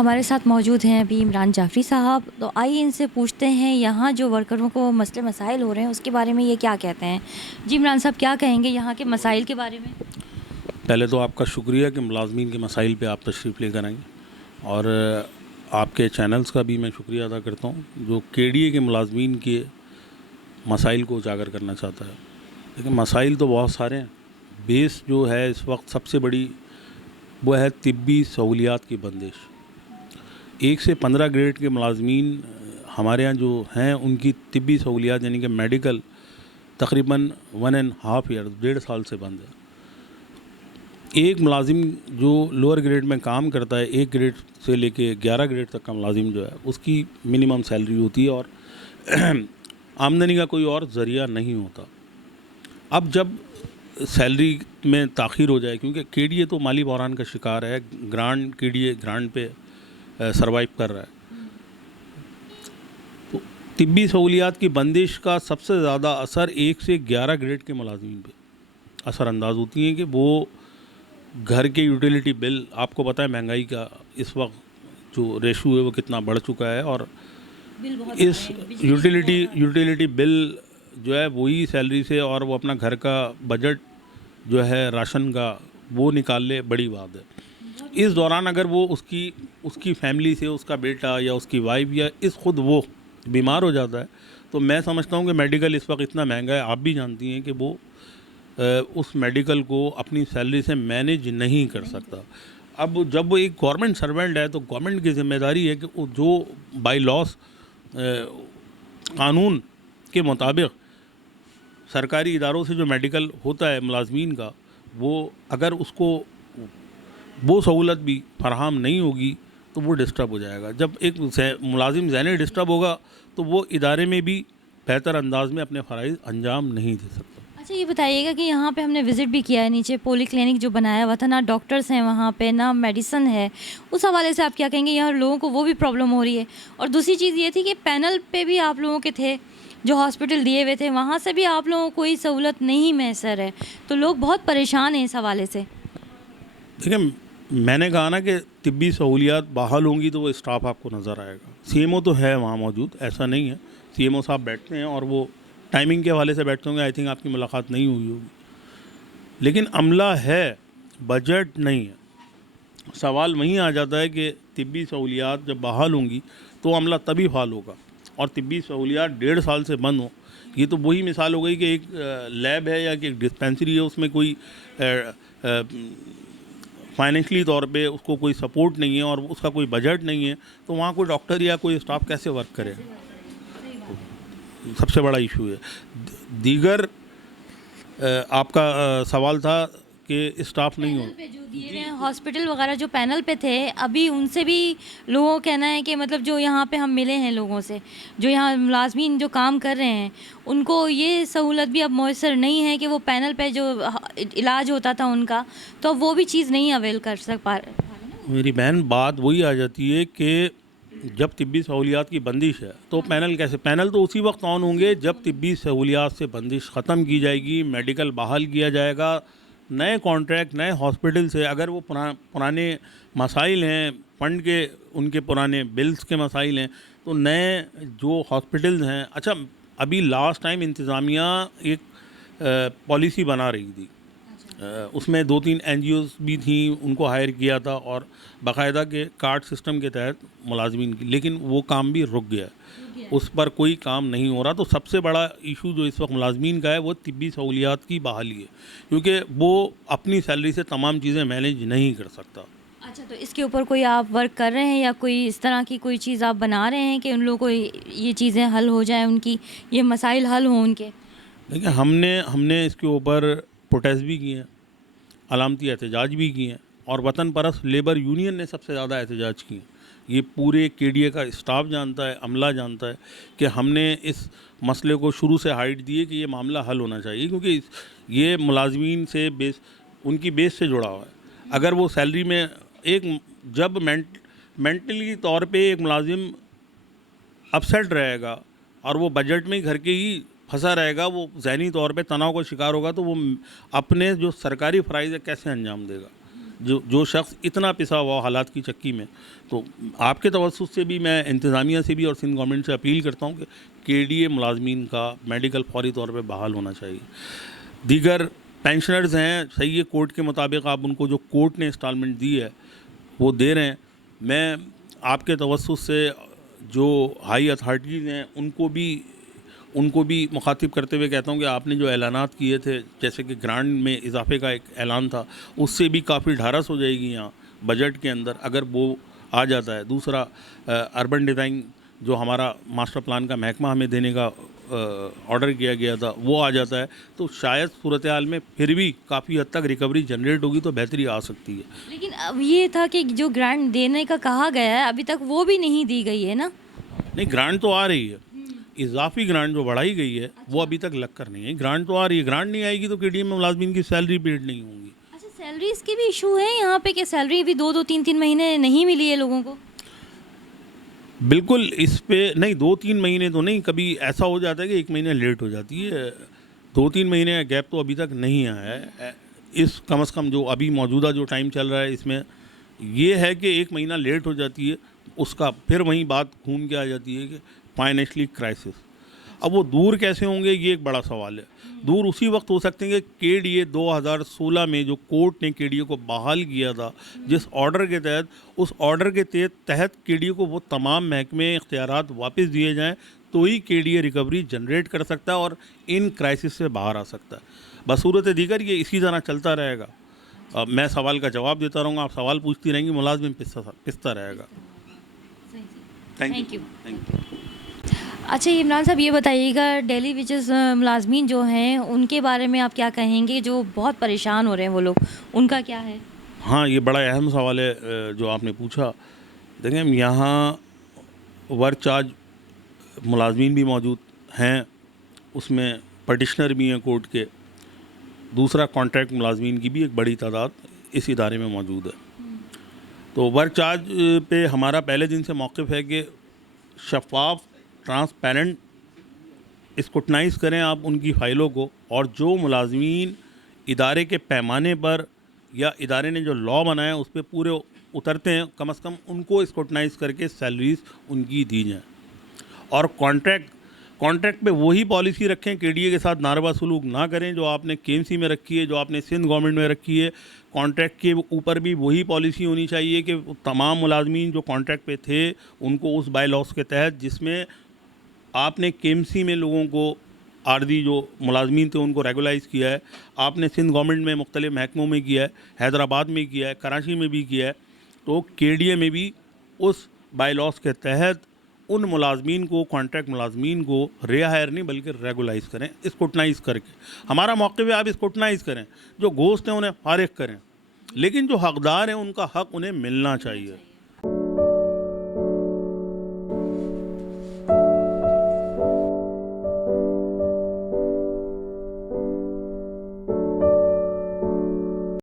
ہمارے ساتھ موجود ہیں ابھی عمران جعفری صاحب، تو آئیے ان سے پوچھتے ہیں یہاں جو ورکروں کو مسئلے مسائل ہو رہے ہیں اس کے بارے میں یہ کیا کہتے ہیں۔ جی عمران صاحب، کیا کہیں گے یہاں کے مسائل کے بارے میں؟ پہلے تو آپ کا شکریہ کہ ملازمین کے مسائل پہ آپ تشریف لے کر آئیں، اور آپ کے چینلز کا بھی میں شکریہ ادا کرتا ہوں جو کے ڈی اے کے ملازمین کے مسائل کو اجاگر کرنا چاہتا ہے۔ لیکن مسائل تو بہت سارے ہیں، بیس جو ہے اس وقت سب سے بڑی وہ ہے طبی سہولیات کی بندش۔ 1 سے 15 گریڈ کے ملازمین ہمارے ہاں جو ہیں ان کی طبی سہولیات یعنی کہ میڈیکل تقریباً 1.5 ایئر 1.5 سال سے بند ہے۔ ایک ملازم جو لوور گریڈ میں کام کرتا ہے، 1 گریڈ سے لے کے 11 گریڈ تک کا ملازم جو ہے اس کی منیمم سیلری ہوتی ہے اور آمدنی کا کوئی اور ذریعہ نہیں ہوتا۔ اب جب سیلری میں تاخیر ہو جائے، کیونکہ کے ڈی اے تو مالی بحران کا شکار ہے، گرانٹ کے ڈی اے گرانٹ پہ سروائیو کر رہا ہے، تو طبی سہولیات کی بندش کا سب سے زیادہ اثر 1 سے 11 گریڈ کے ملازمین پہ اثر انداز ہوتی ہیں کہ وہ گھر کے یوٹیلیٹی بل، آپ کو پتہ ہے مہنگائی کا اس وقت جو ریشو ہے وہ کتنا بڑھ چکا ہے، اور اس یوٹیلیٹی بل جو ہے وہی سیلری سے، اور وہ اپنا گھر کا بجٹ جو ہے راشن کا وہ نکال لے، بڑی بات ہے۔ اس دوران اگر وہ اس کی فیملی سے اس کا بیٹا یا اس کی وائف یا خود وہ بیمار ہو جاتا ہے، تو میں سمجھتا ہوں کہ میڈیکل اس وقت اتنا مہنگا ہے، آپ بھی جانتی ہیں کہ وہ اس میڈیکل کو اپنی سیلری سے مینیج نہیں کر سکتا۔ اب جب وہ ایک گورنمنٹ سرونٹ ہے تو گورنمنٹ کی ذمہ داری ہے کہ وہ جو بائی لاس قانون کے مطابق سرکاری اداروں سے جو میڈیکل ہوتا ہے ملازمین کا، وہ اگر اس کو وہ سہولت بھی فراہم نہیں ہوگی تو وہ ڈسٹرب ہو جائے گا۔ جب ایک ملازم ذہنی ڈسٹرب ہوگا تو وہ ادارے میں بھی بہتر انداز میں اپنے فرائض انجام نہیں دے سکتا۔ اچھا یہ بتائیے گا کہ یہاں پہ ہم نے وزٹ بھی کیا ہے، نیچے پولی کلینک جو بنایا ہوا تھا، نہ ڈاکٹرز ہیں وہاں پہ نہ میڈیسن ہے، اس حوالے سے آپ کیا کہیں گے؟ یہاں لوگوں کو وہ بھی پرابلم ہو رہی ہے۔ اور دوسری چیز یہ تھی کہ پینل پہ بھی آپ لوگوں کے تھے جو ہاسپٹل دیے ہوئے تھے، وہاں سے بھی آپ لوگوں کو کوئی سہولت نہیں میسر ہے، تو لوگ بہت پریشان ہیں اس حوالے سے۔ دیکھیں، میں نے کہا نا کہ طبی سہولیات بحال ہوں گی تو وہ اسٹاف آپ کو نظر آئے گا۔ سی ایم او تو ہے وہاں موجود، ایسا نہیں ہے، سی ایم او صاحب بیٹھتے ہیں اور وہ ٹائمنگ کے حوالے سے بیٹھتے ہوں گے، آئی تھنک آپ کی ملاقات نہیں ہوئی ہوگی، لیکن عملہ ہے، بجٹ نہیں ہے۔ سوال وہیں آ جاتا ہے کہ طبی سہولیات جب بحال ہوں گی تو عملہ تبھی فعال ہوگا، اور طبی سہولیات 1.5 سال سے بند ہوں، یہ تو وہی مثال ہو گئی کہ ایک لیب ہے یا کہ ایک ڈسپینسری ہے، اس میں کوئی فائنینشلی طور پہ اس کو کوئی سپورٹ نہیں ہے اور اس کا کوئی بجٹ نہیں ہے، تو وہاں کوئی ڈاکٹر یا کوئی اسٹاف کیسے ورک کرے؟ سب سے بڑا ایشو ہے۔ دیگر آپ کا سوال تھا کہ اسٹاف نہیں ہو، جو دیے ہوئے ہیں ہاسپٹل وغیرہ جو پینل پہ تھے، ابھی ان سے بھی لوگوں کا کہنا ہے کہ مطلب جو یہاں پہ ہم ملے ہیں لوگوں سے، جو یہاں ملازمین جو کام کر رہے ہیں، ان کو یہ سہولت بھی اب میسر نہیں ہے کہ وہ پینل پہ جو علاج ہوتا تھا ان کا، تو اب وہ بھی چیز نہیں اویل کر سک پا رہے۔ میری بہن بات وہی آ جاتی ہے کہ جب طبی سہولیات کی بندش ہے تو پینل کیسے؟ پینل تو اسی وقت آن ہوں گے جب طبی سہولیات سے بندش ختم کی جائے گی، میڈیکل بحال کیا جائے گا، نئے کانٹریکٹ نئے ہاسپٹل سے، اگر وہ پرانے مسائل ہیں، فنڈ کے ان کے پرانے بلز کے مسائل ہیں، تو نئے جو ہاسپٹلز ہیں۔ اچھا، ابھی لاسٹ ٹائم انتظامیہ ایک پالیسی بنا رہی تھی، اس میں 2-3 این جی اوز بھی تھیں، ان کو ہائر کیا تھا اور باقاعدہ کے کارڈ سسٹم کے تحت ملازمین کی، لیکن وہ کام بھی رک گیا ہے، اس پر کوئی کام نہیں ہو رہا۔ تو سب سے بڑا ایشو جو اس وقت ملازمین کا ہے وہ طبی سہولیات کی بحالی ہے، کیونکہ وہ اپنی سیلری سے تمام چیزیں مینیج نہیں کر سکتا۔ اچھا، تو اس کے اوپر کوئی آپ ورک کر رہے ہیں یا کوئی اس طرح کی کوئی چیز آپ بنا رہے ہیں کہ ان لوگوں کو یہ چیزیں حل ہو جائیں، ان کی یہ مسائل حل ہوں ان کے؟ دیکھیں، ہم نے اس کے اوپر پروٹیسٹ بھی کیے ہیں، علامتی احتجاج بھی کیے ہیں، اور وطن پرست لیبر یونین نے سب سے زیادہ احتجاج کیے ہیں۔ یہ پورے کے ڈی اے کا اسٹاف جانتا ہے، عملہ جانتا ہے کہ ہم نے اس مسئلے کو شروع سے ہائٹ دی ہے کہ یہ معاملہ حل ہونا چاہیے، کیونکہ یہ ملازمین سے ان کی بیس سے جڑا ہوا ہے۔ اگر وہ سیلری میں جب مینٹلی طور پہ ایک ملازم اپسیٹ رہے گا اور وہ بجٹ میں گھر کے ہی پھنسا رہے گا، وہ ذہنی طور پہ تناؤ کا شکار ہوگا، تو وہ اپنے جو سرکاری فرائض ہے کیسے انجام دے گا؟ جو شخص اتنا پسا ہوا حالات کی چکی میں. تو آپ کے توسط سے بھی میں انتظامیہ سے بھی اور سندھ گورنمنٹ سے اپیل کرتا ہوں کہ KDA ملازمین کا میڈیکل فوری طور پہ بحال ہونا چاہیے. دیگر پینشنرز ہیں, صحیح ہے, کورٹ کے مطابق آپ ان کو جو کورٹ نے انسٹالمنٹ دی ہے وہ دے رہے ہیں. میں آپ کے توسط سے جو ہائی اتھارٹیز ہیں ان کو بھی مخاطب کرتے ہوئے کہتا ہوں کہ آپ نے جو اعلانات کیے تھے, جیسے کہ گرانٹ میں اضافے کا ایک اعلان تھا, اس سے بھی کافی ڈھارس ہو جائے گی یہاں بجٹ کے اندر اگر وہ آ جاتا ہے. دوسرا, اربن ڈیزائن جو ہمارا ماسٹر پلان کا محکمہ ہمیں دینے کا آرڈر کیا گیا تھا وہ آ جاتا ہے تو شاید صورتحال میں پھر بھی کافی حد تک ریکوری جنریٹ ہوگی, تو بہتری آ سکتی ہے. لیکن اب یہ تھا کہ جو گرانٹ دینے کا کہا گیا ہے ابھی تک وہ بھی نہیں دی گئی ہے نا. نہیں, گرانٹ تو آ رہی ہے, اضافی گرانٹ جو بڑھائی گئی ہے وہ ابھی تک لگ کر نہیں ہے. گرانٹ تو آ رہی ہے, گرانٹ نہیں آئے گی تو KDA میں ملازمین کی سیلری پیڈ نہیں ہوں گی. اچھا, سیلریز کی بھی ایشو ہے یہاں پہ کہ سیلری بھی 2-2 3-3 مہینے نہیں ملی ہے لوگوں کو. بالکل, اس پہ نہیں 2-3 مہینے تو نہیں, کبھی ایسا ہو جاتا ہے کہ 1 مہینہ لیٹ ہو جاتی ہے. 2-3 مہینے کا گیپ تو ابھی تک نہیں آیا ہے. اس کم از کم جو ابھی موجودہ جو ٹائم چل رہا ہے اس میں یہ ہے کہ 1 مہینہ لیٹ ہو جاتی ہے, اس کا پھر وہیں بات گھوم کے آ جاتی ہے کہ فائنینشلی کرائسس. اب وہ دور کیسے ہوں گے یہ ایک بڑا سوال ہے. دور اسی وقت ہو سکتے ہیں کہ KDA 2016 میں جو کورٹ نے KDA کو بحال کیا تھا جس آرڈر کے تحت, اس آرڈر کے تحت KDA کو وہ تمام محکمے اختیارات واپس دیے جائیں تو ہی KDA ریکوری جنریٹ کر سکتا ہے اور ان کرائسس سے باہر آ سکتا ہے. بصورت دیگر یہ اسی طرح چلتا رہے گا. میں سوال کا جواب دیتا رہوں گا, آپ سوال پوچھتی رہیں گی, ملازم پستا رہے گا. Thank you. اچھا عمران صاحب یہ بتائیے گا, ڈیلی ویجز ملازمین جو ہیں ان کے بارے میں آپ کیا کہیں گے, جو بہت پریشان ہو رہے ہیں وہ لوگ, ان کا کیا ہے؟ ہاں, یہ بڑا اہم سوال ہے جو آپ نے پوچھا. دیکھیں, یہاں ورک چارج ملازمین بھی موجود ہیں, اس میں پٹیشنر بھی ہیں کورٹ کے. دوسرا, کانٹریکٹ ملازمین کی بھی ایک بڑی تعداد اس ادارے میں موجود ہے. تو ورک چارج پہ ہمارا پہلے دن سے موقف ہے کہ شفاف, ٹرانسپیرنٹ اسکروٹنائز کریں آپ ان کی فائلوں کو, اور جو ملازمین ادارے کے پیمانے پر یا ادارے نے جو لا بنایا اس پہ پورے اترتے ہیں, کم از کم ان کو اسکروٹنائز کر کے سیلریز ان کی دی جائیں. اور کانٹریکٹ پہ وہی پالیسی رکھیں, KDA کے ساتھ ناروا سلوک نہ کریں جو آپ نے KMC میں رکھی ہے, جو آپ نے سندھ گورنمنٹ میں رکھی ہے. کانٹریکٹ کے اوپر بھی وہی پالیسی ہونی چاہیے کہ تمام ملازمین جو کانٹریکٹ پہ تھے ان کو اس بائی لاس کے تحت, جس میں آپ نے KMC میں لوگوں کو عارضی جو ملازمین تھے ان کو ریگولائز کیا ہے, آپ نے سندھ گورنمنٹ میں مختلف محکموں میں کیا ہے, حیدرآباد میں کیا ہے, کراچی میں بھی کیا ہے, تو KDA میں بھی اس بائی لاس کے تحت ان ملازمین کو, کانٹریکٹ ملازمین کو ری ہائر نہیں بلکہ ریگولائز کریں, اسکروٹنائز کر کے. ہمارا موقف ہے آپ اسکروٹنائز کریں, جو گھوسٹ ہیں انہیں فارغ کریں, لیکن جو حقدار ہیں ان کا حق انہیں ملنا چاہیے.